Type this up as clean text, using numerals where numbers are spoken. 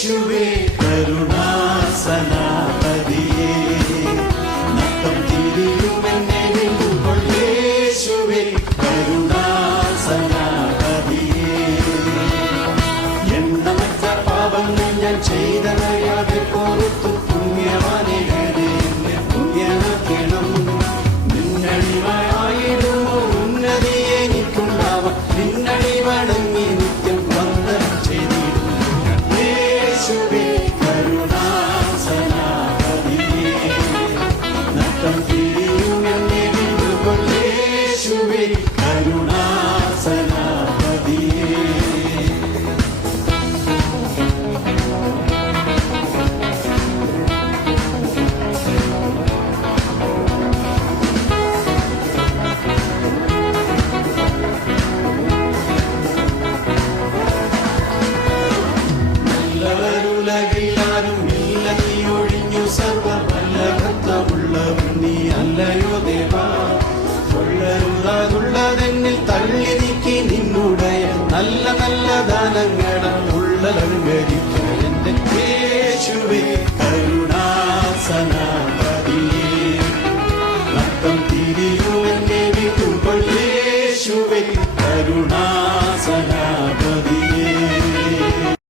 യേശുവേ കരുണാസനാപതിയേ നത്തം തിരിയുമെന്നെ വീണ്ടുകൊൾ യേശുവേ കരുണാസനാപതിയേ എണ്ണമറ്റ പാപങ്ങൾ ഞാൻ ചെയ്തറിയാതെ പുറത്തു പുണ്യവാനികളെ എന്നെ പുണ്യനാക്കണം നിന്നടിമയായിടുമോ ഉന്നതിയെ എനിക്കുണ്ടാവാം നിന്നടി വണങ്ങി നിത്യം വന്ദനം ചെയ്തിടും യേശുവേ കരുണാസനാപതിയേ നത്തം തിരിയുമെന്നെ വീണ്ടുകൊൾ യേശുവേ കരുണാസനാപതിയേ ഉലകിലാരും ഇല്ല നീ ഒഴിഞ്ഞു സർവവല്ലഭത്വമുള്ളവൻ നീ അല്ലയോ ദേവാ കൊള്ളരുതാതുള്ളതെന്നിൽ തള്ളി നീക്കി നിന്നുടയ നല്ല നല്ല ദാനങ്ങളും ഉള്ളലങ്കരിക്ക എന്റെ യേശുവേ കരുണാസനാപതിയേ